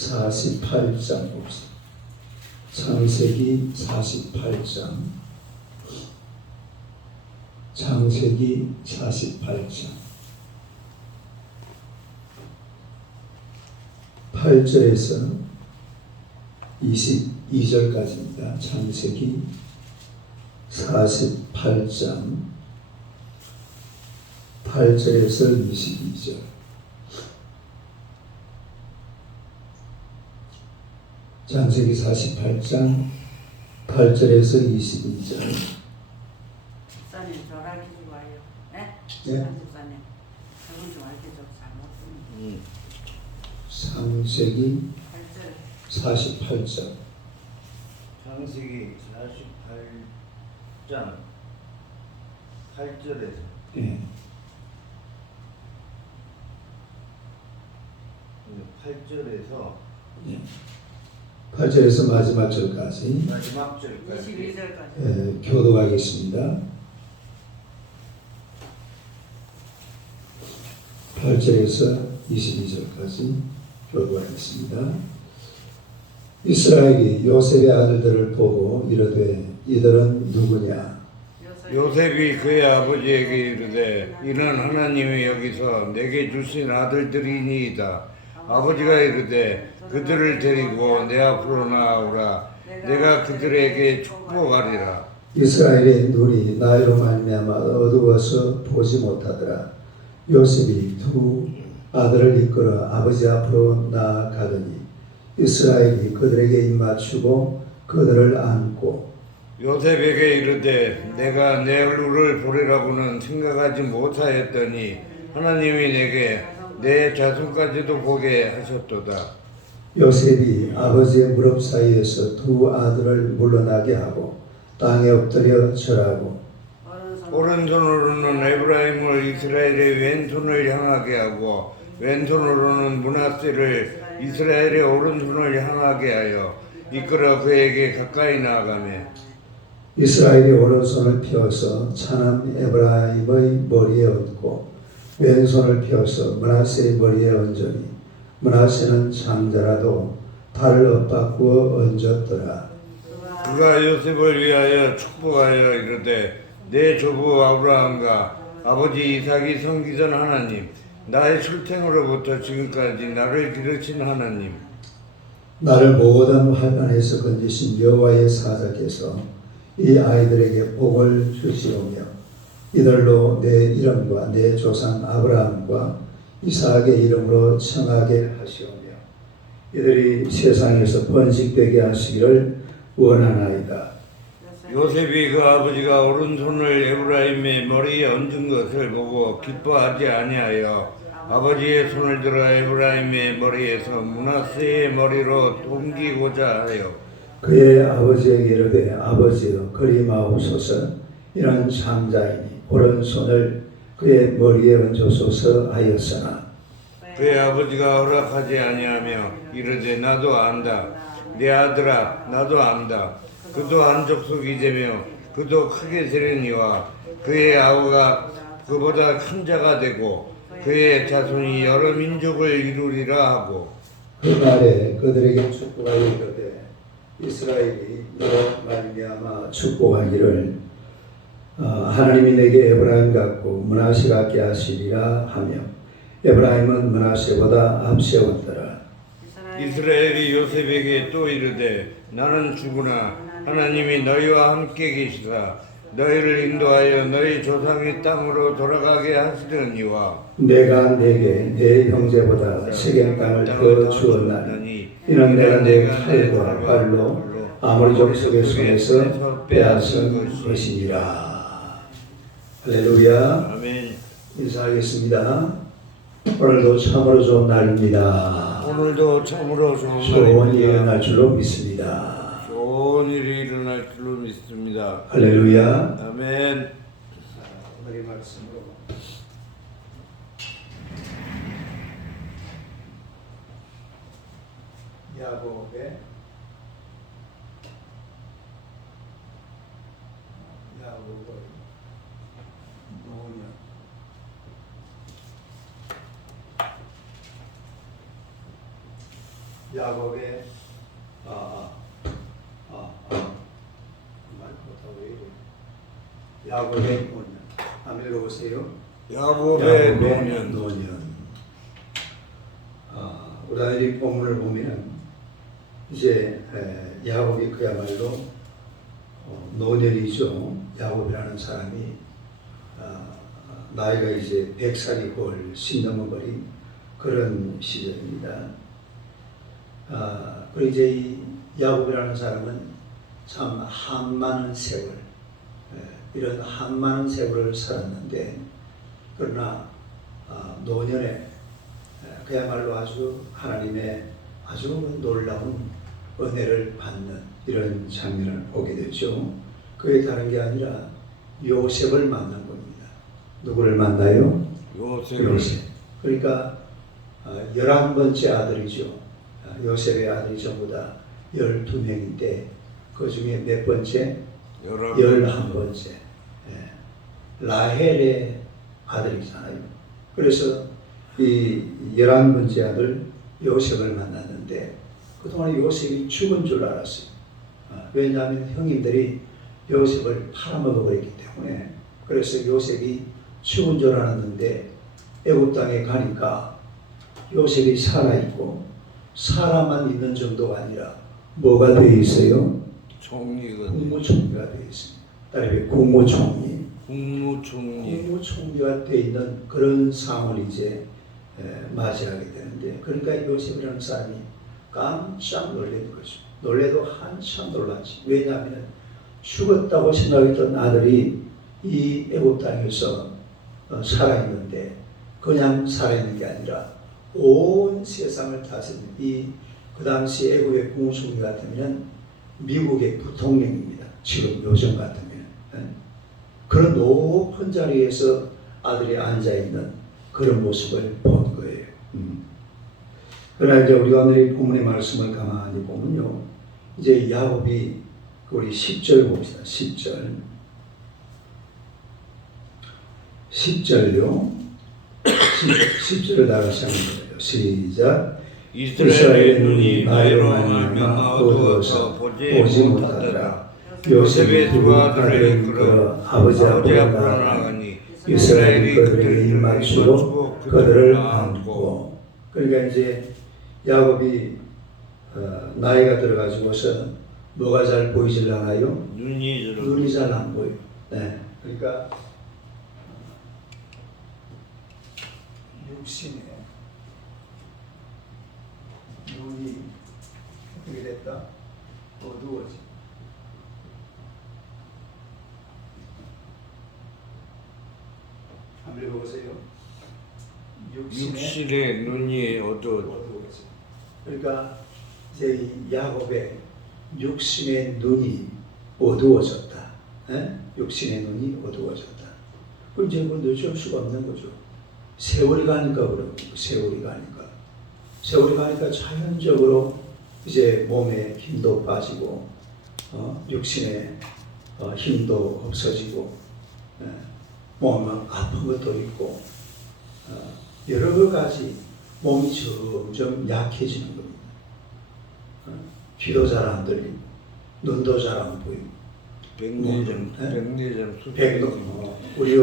48장 봅시다. 창세기 48장. 창세기 48장 8절에서 22절까지입니다. 창세기 48장 8절에서 22절. 창세기 48장 8절에서 22절. 집사님 저랑 계속 와요. 네? 네. 집사님 저분 좀 알려줘. 잘못. 창세기 8절. 48장. 창세기 48장 8절에서 예. 8절에서 예. 8절에서 마지막 절까지 마지막 절까지 22절까지. 교독하겠습니다. 8절에서 22절까지 교독하겠습니다. 이스라엘이 요셉의 아들들을 보고 이르되 이들은 누구냐? 요셉이 그의 아버지에게 이르되 이는 하나님이 여기서 내게 주신 아들들이니이다. 아버지가 이르되 그들을 데리고 내 앞으로 나아오라. 내가 그들에게 축복하리라. 이스라엘의 눈이 나이로 말미암아 어두워서 보지 못하더라. 요셉이 두 아들을 이끌어 아버지 앞으로 나아가더니 이스라엘이 그들에게 입맞추고 그들을 안고 요셉에게 이르되 내가 내 얼굴을 보리라고는 생각하지 못하였더니 하나님이 내게 내 자손까지도 보게 하셨도다. 요셉이 아버지의 무릎 사이에서 두 아들을 물러나게 하고 땅에 엎드려 절하고 오른손으로는 에브라임을 이스라엘의 왼손을 향하게 하고 왼손으로는 므낫세를 이스라엘의 오른손을 향하게 하여 이끌어 그에게 가까이 나아가매 이스라엘이 오른손을 펴서 차남 에브라임의 머리에 얹고 왼손을 펴서 므낫세의 머리에 얹으니 므낫세는 장자라도 발을 엇바꾸어 얹었더라. 그가 요셉을 위하여 축복하여 이르되 내 조부 아브라함과 아버지 이삭이 섬기던 하나님 나의 출생으로부터 지금까지 나를 기르신 하나님 나를 모든 환난에서 건지신 여호와의 사자께서 이 아이들에게 복을 주시오며 이들로 내 이름과 내 조상 아브라함과 이삭의 이름으로 청하게 하시오며 이들이 세상에서 번식되게 하시기를 원하나이다. 요셉이 그 아버지가 오른손을 에브라임의 머리에 얹은 것을 보고 기뻐하지 아니하여 아버지의 손을 들어 에브라임의 머리에서 므낫세의 머리로 옮기고자 하여 그의 아버지에게 이르되 아버지여 그리마옵소서 이는 장자이니 오른손을 그의 머리에 얹으소서 하였으나 그의 아버지가 허락하지 아니하며 이르되 나도 안다 내 아들아 나도 안다 그도 한 족속이되며 그도 크게 되려니와 그의 아우가 그보다 큰 자가 되고 그의 자손이 여러 민족을 이루리라 하고 그 말에 그들에게 축복하여 이르되 이스라엘이 너 말미암아 축복하기를 하나님이 내게 에브라임 같고 므낫세 같게 하시리라 하며 에브라임은 므낫세보다 앞세웠더라. 이스라엘이 요셉에게 또 이르되 나는 죽으나 하나님이 너희와 함께 계시사 너희를 인도하여 너희 조상의 땅으로 돌아가게 하시려니와 내가 내게 내 형제보다 세겜 땅을 더 주었나니 이는 내가 내 칼과 발로 아모리 족속의 손에서 빼앗은 것이니라. 할렐루야. 아멘. 인사하겠습니다. 오늘도 참으로 좋은 날입니다. 오늘도 참으로 좋은 소원이 날입니다. 일어날 줄로 믿습니다. 좋은 일이 일어날 줄로 믿습니다. 할렐루야. 아멘. 오늘의 말씀으로 야곱의 노년 야곱의 마이크가 왜 이래? 야곱의 노년. 한번 읽어보세요. 야곱의 노년. 우리 아이들이 본문을 보면 이제 야곱이 그야말로 노년이죠. 야곱이라는 사람이 나이가 이제 100살이 훨씬 넘어버린 그런 시절입니다. 그리고 이제 이 야곱이라는 사람은 참 한많은 세월, 이런 한많은 세월을 살았는데, 그러나 노년에 그야말로 아주 하나님의 아주 놀라운 은혜를 받는 이런 장면을 보게 되죠. 그게 다른 게 아니라 요셉을 만난 겁니다. 누구를 만나요? 요셉. 그러니까 11번째 아들이죠. 요셉의 아들이 전부 다 12명인데 그 중에 몇 번째? 11번째. 라헬의 아들이잖아요. 그래서 이 11번째 아들 요셉을 만났는데 그동안 요셉이 죽은 줄 알았어요. 왜냐하면 형님들이 요셉을 팔아먹어버렸기 때문에. 그래서 요셉이 죽은 줄 알았는데 애굽 땅에 가니까 요셉이 살아있고, 사람만 있는 정도가 아니라 뭐가 되어 있어요? 국무총리가 되어 있습니다. 다른 국무총리. 국무총리가 되어 있는 그런 상을 이제 맞이하게 되는데, 그러니까 요셉이라는 사람이 깜짝 놀란 거죠. 놀래도 한참 놀랐지. 왜냐하면 죽었다고 생각했던 아들이 이 애굽 땅에서 살아있는데, 그냥 살아있는 게 아니라 온 세상을 다스리는 그 당시 애굽의 국무총리 같으면 미국의 부통령입니다. 지금 요즘 같으면. 그런 높은 자리에서 아들이 앉아있는 그런 모습을 본 거예요. 그러나 이제 우리가 오늘 이 본문의 말씀을 가만히 보면요, 이제 야곱이 우리 10절 봅시다. 10절요. 10절을 다 같이 하는 거예요. 시작. 이스라엘의 눈이 나로 말미암아 어두워서 보지 못하더라. 요셉의 두 아들을 이끌어 아버지 앞으로 나아가니 이스라엘이 그들에게 입맞추고 그들을 안고. 그러니까 이제 야곱이 나이가 들어가지고서 뭐가 잘 보이질 않아요? 눈이 잘 안 보여. 네. 그러니까 육신에 눈이 어떻게 됐다? 어두워지. 한번 읽어보세요. 육신의 눈이 어두워지. 그러니까 이제 이 야곱의 육신의 눈이 어두워졌다. 육신의 눈이 어두워졌다. 그럼 이제 그건 어쩔 수가 없는 거죠. 세월이 가니까 그런 거고, 세월이 가니까 자연적으로 이제 몸에 힘도 빠지고, 육신에 힘도 없어지고, 몸은 아픈 것도 있고, 여러 가지 몸이 점점 약해지는 겁니다. 귀도 잘 안 들리고, 눈도 잘 안 보이고, 백내장 우리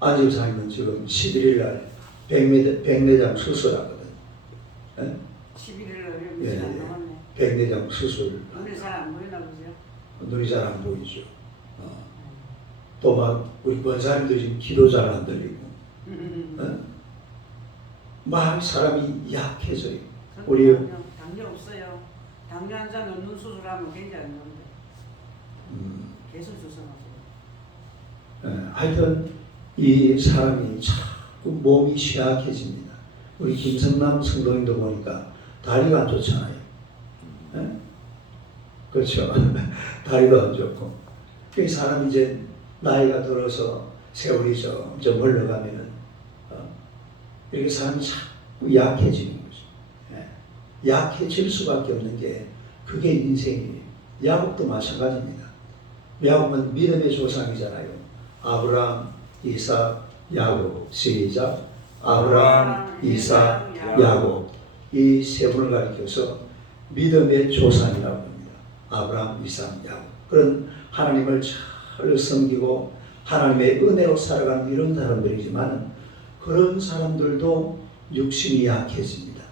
안집사님은 지금 11일 날 백내장 수술하거든. 11일 날 며칠 안 남았네. 백내장 수술. 눈이 잘 안 보이나 보세요? 눈이 잘 안 보이죠. 또 막 우리 권사님도 지금 귀도 잘 안 들리고, 막 사람이 약해져요. 우리 당뇨 없어요. 당뇨 환자는 눈 수술하면 굉장히 어려운데 계속 조심하세요. 하여튼 이 사람이 자꾸 몸이 쇠약해집니다. 우리 김성남 성도님도 보니까 다리가 안 좋잖아요. 그렇죠. 다리도 안 좋고. 이 사람이 이제 나이가 들어서 세월이 점점 흘러가면은 이렇게 사람이 자꾸 약해지는 거죠. 약해질 수밖에 없는 게 그게 인생이에요. 야곱도 마찬가지입니다. 야곱은 믿음의 조상이잖아요. 아브라함, 이삭, 야곱. 시작. 아브라함, 이삭, 야곱. 이 세 분을 가리켜서 믿음의 조상이라고 합니다. 아브라함, 이삭, 야곱. 그런 하나님을 잘 섬기고 하나님의 은혜로 살아가는 이런 사람들이지만 그런 사람들도 육신이 약해집니다.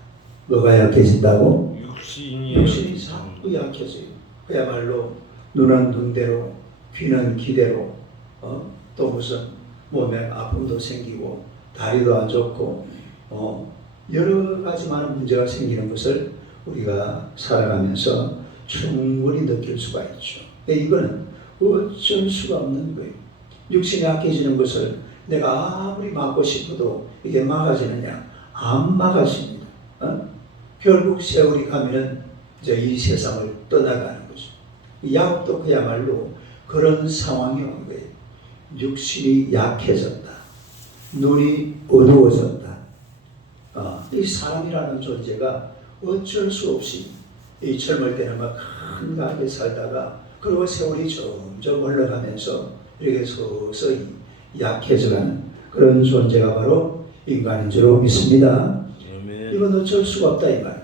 뭐가 약해진다고? 육신이 자꾸 약해져요. 그야말로 눈은 눈대로, 귀는 귀대로, 또 무슨 몸에 아픔도 생기고 다리도 안 좋고 여러 가지 많은 문제가 생기는 것을 우리가 살아가면서 충분히 느낄 수가 있죠. 이거는 어쩔 수가 없는 거예요. 육신이 약해지는 것을 내가 아무리 막고 싶어도 이게 막아지느냐? 안 막아집니다. 결국 세월이 가면은 이제 이 세상을 떠나가는 거죠. 야곱도 그야말로 그런 상황이 온 거예요. 육신이 약해졌다. 눈이 어두워졌다. 이 사람이라는 존재가 어쩔 수 없이 이 젊을 때는 막 한가하게 살다가 그리고 세월이 점점 흘러가면서 이렇게 서서히 약해져가는 그런 존재가 바로 인간인 줄 믿습니다. 이건 어쩔 수가 없다 이 말.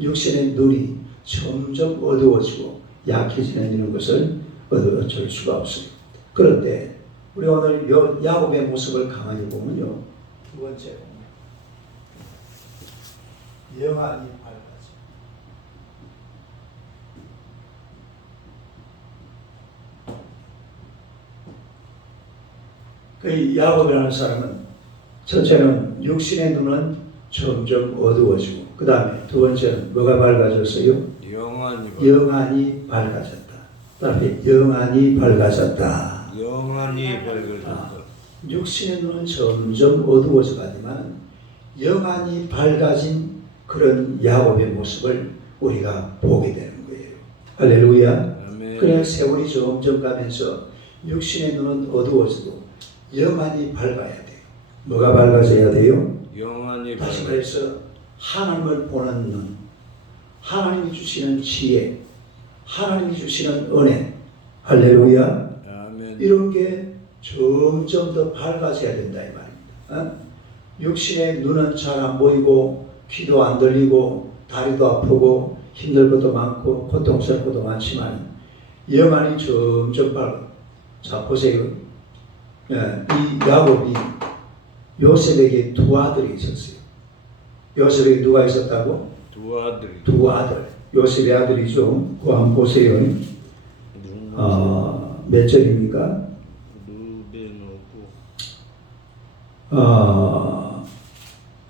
육신의 눈이 점점 어두워지고 약해지는 이런 것을 어쩔 수가 없어요. 그런데 우리 오늘 야곱의 모습을 가만히 보면요. 두 번째 영안이 밝아져. 그 야곱이라는 사람은 첫째는 육신의 눈은 점점 어두워지고 그 다음에 두 번째는 뭐가 밝아졌어요? 영안이 밝아졌다. 다음에 영안이 밝아졌다. 육신의 눈은 점점 어두워져 가지만 영안이 밝아진 그런 야곱의 모습을 우리가 보게 되는 거예요. 할렐루야. 그래 세월이 점점 가면서 육신의 눈은 어두워지고 영안이 밝아야 돼요. 뭐가 밝아져야 돼요? 다시 말해서 하나님을 보는 눈, 하나님이 주시는 지혜, 하나님이 주시는 은혜, 할렐루야. 이런 게 점점 더 밝아져야 된다 이 말입니다. 육신의 눈은 잘 안 보이고 귀도 안 들리고 다리도 아프고 힘들 것도 많고 고통스러운 것도 많지만 영안이 점점 밝아. 자 보세요. 이 야곱이 요셉에게 두 아들이 있었어요. 요셉에게 누가 있었다고? 두 아들. 요셉의 아들이죠. 그거 한번 보세요. 몇 절입니까?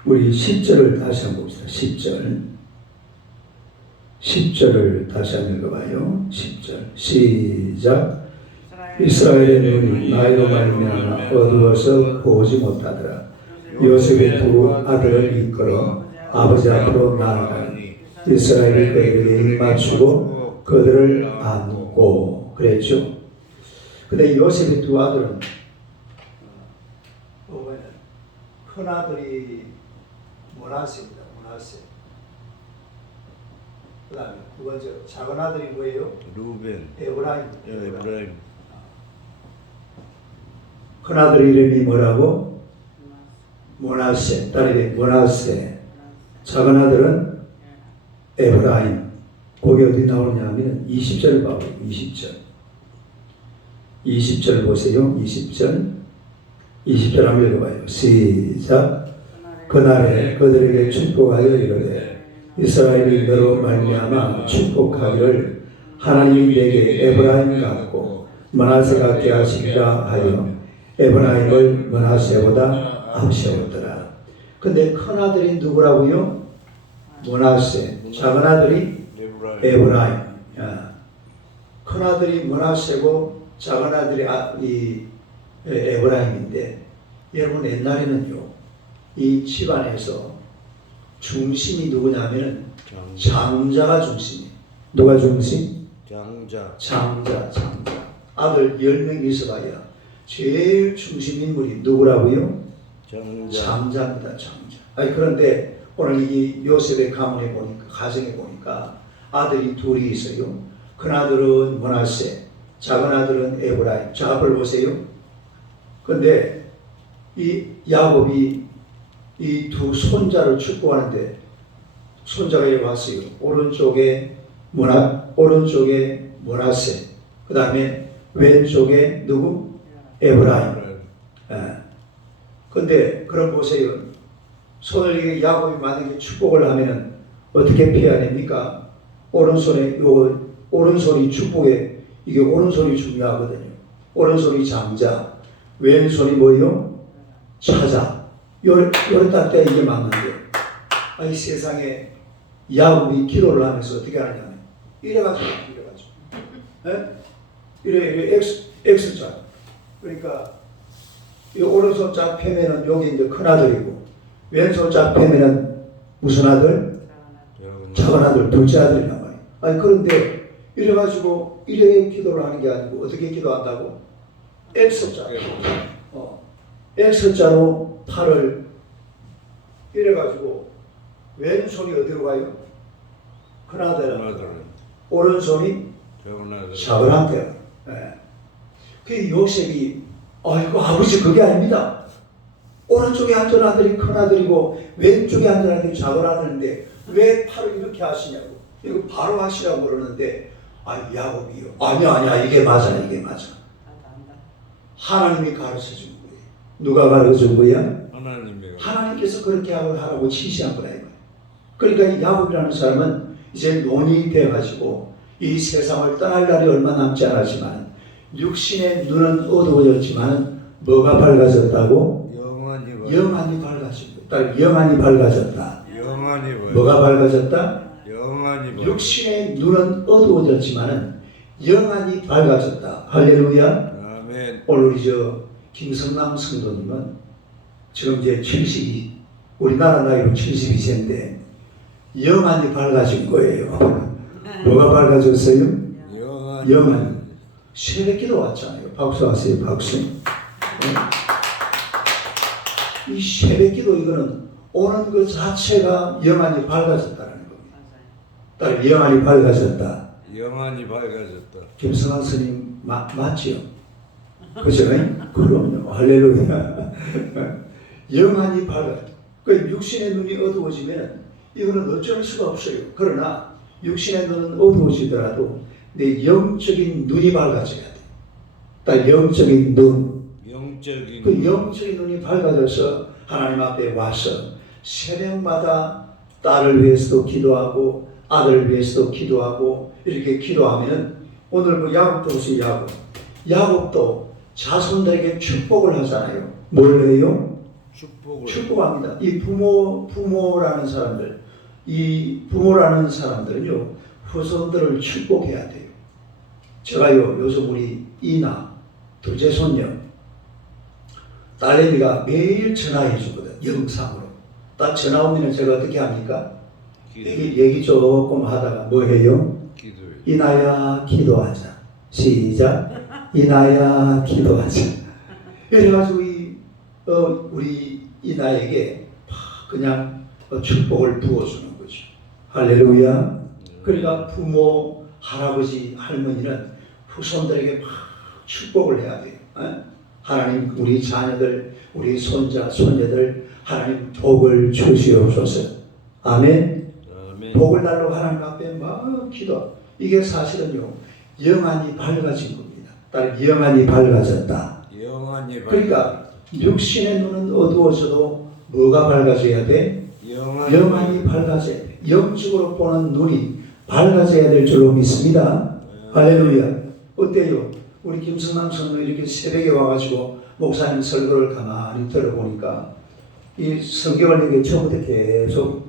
우리 10절을 다시 한번 봅시다. 10절을 다시 한번 읽어봐요. 10절 시작. 이스라엘의 눈이 나이로 말미암아 어두워서 보지 못하더라. 요셉의 두 아들을 이끌어 아버지 앞으로 나아가니 이스라엘이 그들에게 입맞추고 그들을 안고 그랬죠. 근데 요셉의 두 아들은 큰 아들이 므낫세입니다. 므낫세. 그 다음에 두 번째 작은 아들이 뭐예요? 에브라임. 큰 아들 이름이 뭐라고? 므낫세. 딸 이름이 므낫세. 작은 아들은 에브라임. 거기 어디 나오냐 하면 20절 봐요. 20절 보세요. 20절 한번 읽어봐요. 시작. 그날에 그들에게 축복하여 이르되 이스라엘이 너로 말미암아 축복하기를 하나님이 내게 에브라임 같고 므낫세 같게 하시리라 하여 에브라임을 므낫세보다 앞세웠더라. 근데 큰 아들이 누구라고요? 므낫세. 작은 아들이 에브라임. 큰 아들이 므낫세고 작은 아들이 이 에브라임인데 여러분 옛날에는요 이 집안에서 중심이 누구냐면은 장자가 중심이에요. 누가 중심? 장자. 아들 10명 있어봐야 제일 중심 인물이 누구라고요? 장자입니다. 그런데 오늘 이 요셉의 가문에 보니까 가정에 보니까 아들이 둘이 있어요. 큰 아들은 므낫세, 작은 아들은 에브라임. 자 앞을 보세요. 근데 이 야곱이 이 두 손자를 축복하는데 손자가 이리 왔어요. 오른쪽에 므낫세, 그 다음에 왼쪽에 누구? 에브라임. 근데 그럼 보세요. 손을 이게 야곱이 만약에 축복을 하면은 어떻게 피해야 됩니까? 오른손에 오른손이 축복에 이게 오른손이 중요하거든요. 오른손이 장자, 왼손이 뭐요? 차자. 요랬다 때 이게 맞는데, 이 세상에 야곱이 기도를 하면서 어떻게 하느냐면 이래가지고 이래 X자. 그러니까 이 오른손 짝 펴면은 여기 이제 큰 아들이고, 왼손 짝 펴면은 무슨 아들? 작은 아들, 둘째 아들이란 말이에요. 그런데 이래가지고 이래 기도를 하는 게 아니고 어떻게 기도한다고? X자. X자로 팔을 이래가지고 왼손이 어디로 가요? 큰 아들. 오른손이 작은 아들. 그 요셉이 아이고 아버지 그게 아닙니다. 오른쪽에 앉은 아들이 큰 아들이고 왼쪽에 앉은 아들이 작은 아들인데 왜 팔을 이렇게 하시냐고. 이거 바로 하시라고 그러는데 야곱이요. 아니야 이게 맞아. 하나님이 가르쳐 준 거예요. 누가 가르쳐 준 거야? 하나님께서 그렇게 하라고 지시한 거라 이거예요. 그러니까 야곱이라는 사람은 이제 논이 돼가지고 이 세상을 떠날 날이 얼마 남지 않았지만 육신의 눈은 어두워졌지만 뭐가 밝아졌다고? 영안이 밝아졌다. 영안이 밝아졌다. 뭐가 밝아졌다? 육신의 눈은 어두워졌지만은 영안이 밝아졌다. 할렐루야. 아멘. 오늘 우리 김성남 성도님은 지금 이제 72, 우리나라 나이로 72세인데 영안이 밝아진 거예요. 뭐가 밝아졌어요? 영안이. 새벽기도 왔잖아요. 박수하세요, 박수. 이 새벽기도 이거는 오는 그 자체가 영안이 밝아졌다는 겁니다. 영안이 밝아졌다. 김성환 스님 맞지요? 그죠? 그럼요. 할렐루야. 영안이 밝아졌다. 그 육신의 눈이 어두워지면 이거는 어쩔 수가 없어요. 그러나 육신의 눈은 어두워지더라도 내 영적인 눈이 밝아져야 돼. 딱 영적인 눈. 그 영적인 눈이 밝아져서 하나님 앞에 와서 새벽마다 딸을 위해서도 기도하고 아들을 위해서도 기도하고 이렇게 기도하면은 오늘 뭐 야곱도 보세요. 야곱도 자손들에게 축복을 하잖아요. 뭘 해요? 축복합니다. 이 부모라는 사람들은요 후손들을 축복해야 돼요. 제가요 요즘 우리 이나 둘째 손녀 딸내미가 매일 전화해 주거든. 영상으로. 딱 전화 오면 제가 어떻게 합니까? 얘기 조금 하다가 뭐 해요? 이나야 기도하자. 시작. 이나야 기도하자. 그래가지고 우리 이나에게 그냥 축복을 부어주는 거죠. 할렐루야. 그러니까 부모, 할아버지, 할머니는 후손들에게 막 축복을 해야 돼요. 하나님 우리 자녀들, 우리 손자, 손녀들 하나님 복을 주시옵소서. 아멘. 복을 달라고 하나님 앞에 막 기도. 이게 사실은요 영안이 밝아진 겁니다. 딸 영안이 밝아졌다. 그러니까 육신의 눈은 어두워져도 뭐가 밝아져야 돼? 영안이 밝아져야 돼. 영적으로 보는 눈이 밝아져야 될 줄로 믿습니다. 할렐루야. 어때요? 우리 김성남 성도 이렇게 새벽에 와가지고 목사님 설교를 가만히 들어보니까 이 성경을 이렇게 처음부터 계속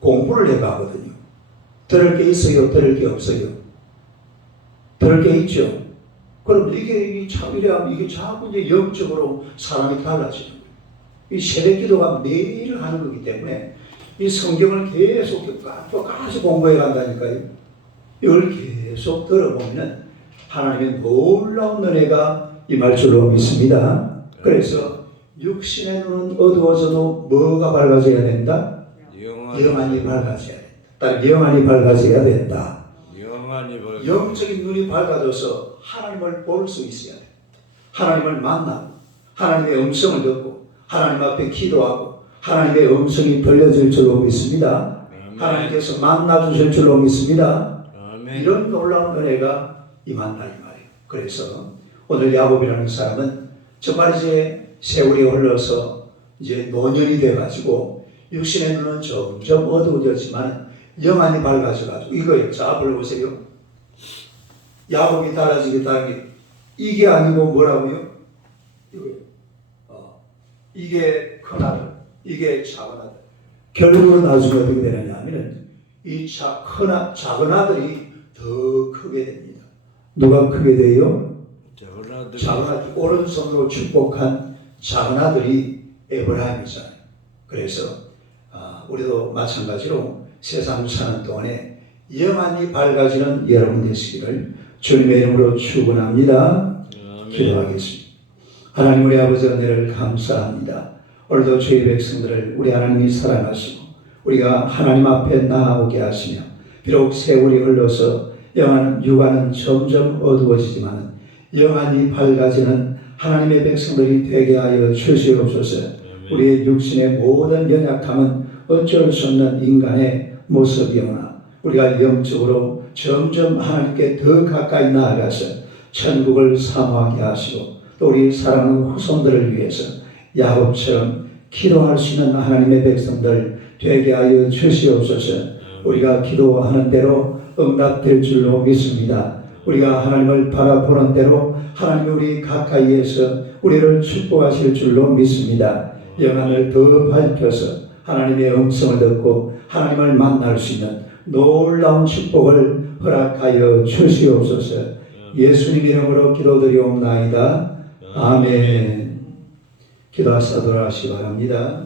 공부를 해가거든요. 들을 게 있어요? 들을 게 없어요? 들을 게 있죠? 그럼 이게 자꾸 이제 영적으로 사람이 달라지는 거예요. 이 새벽 기도가 매일 하는 거기 때문에 이 성경을 계속 공부해 간다니까요. 이걸 계속 들어보면 하나님의 놀라운 은혜가 임할 줄로 믿습니다. 그래서 육신의 눈은 어두워져도 뭐가 밝아져야 된다? 영안이 밝아져야 된다. 영안이 밝아져야 된다. 영적인 눈이 밝아져서 하나님을 볼 수 있어야 돼. 하나님을 만나고 하나님의 음성을 듣고 하나님 앞에 기도하고 하나님의 음성이 들려질 줄로 믿습니다. 하나님께서 만나주실 줄로 믿습니다. 아멘. 이런 놀라운 은혜가 임한다 이 말이에요. 그래서 오늘 야곱이라는 사람은 정말 이제 세월이 흘러서 이제 노년이 돼가지고 육신의 눈은 점점 어두워졌지만 영안이 밝아져가지고 이거예요. 자, 불러보세요. 야곱이 달라지겠다는 게 이게 아니고 뭐라고요? 이거예요. 이게 큰 아들, 이게 작은 아들. 결국은 나중에 어떻게 되느냐 하면은 이 작은 아들이 더 크게 됩니다. 누가 크게 돼요? 작은 아들, 오른손으로 축복한 작은 아들이 에브라임이잖아요. 그래서 우리도 마찬가지로 세상 사는 동안에 영안이 밝아지는 여러분 되시기를 주님의 이름으로 축원합니다. 기도하겠습니다. 하나님 우리 아버지 은혜를 감사합니다. 오늘도 주의 백성들을 우리 하나님이 사랑하시고 우리가 하나님 앞에 나아오게 하시며 비록 세월이 흘러서 육안은 점점 어두워지지만 영안이 밝아지는 하나님의 백성들이 되게 하여 주시옵소서. 우리의 육신의 모든 연약함은 어쩔 수 없는 인간의 모습이오나 우리가 영적으로 점점 하나님께 더 가까이 나아가서 천국을 사모하게 하시고 또 우리 사랑하는 후손들을 위해서 야곱처럼 기도할 수 있는 하나님의 백성들 되게 하여 주시옵소서. 우리가 기도하는 대로 응답될 줄로 믿습니다. 우리가 하나님을 바라보는 대로 하나님이 우리 가까이에서 우리를 축복하실 줄로 믿습니다. 영안을 더 밝혀서 하나님의 음성을 듣고 하나님을 만날 수 있는 놀라운 축복을 허락하여 주시옵소서. 예수님 이름으로 기도드리옵나이다. 아멘. 기도하사 돌아가시기 바랍니다.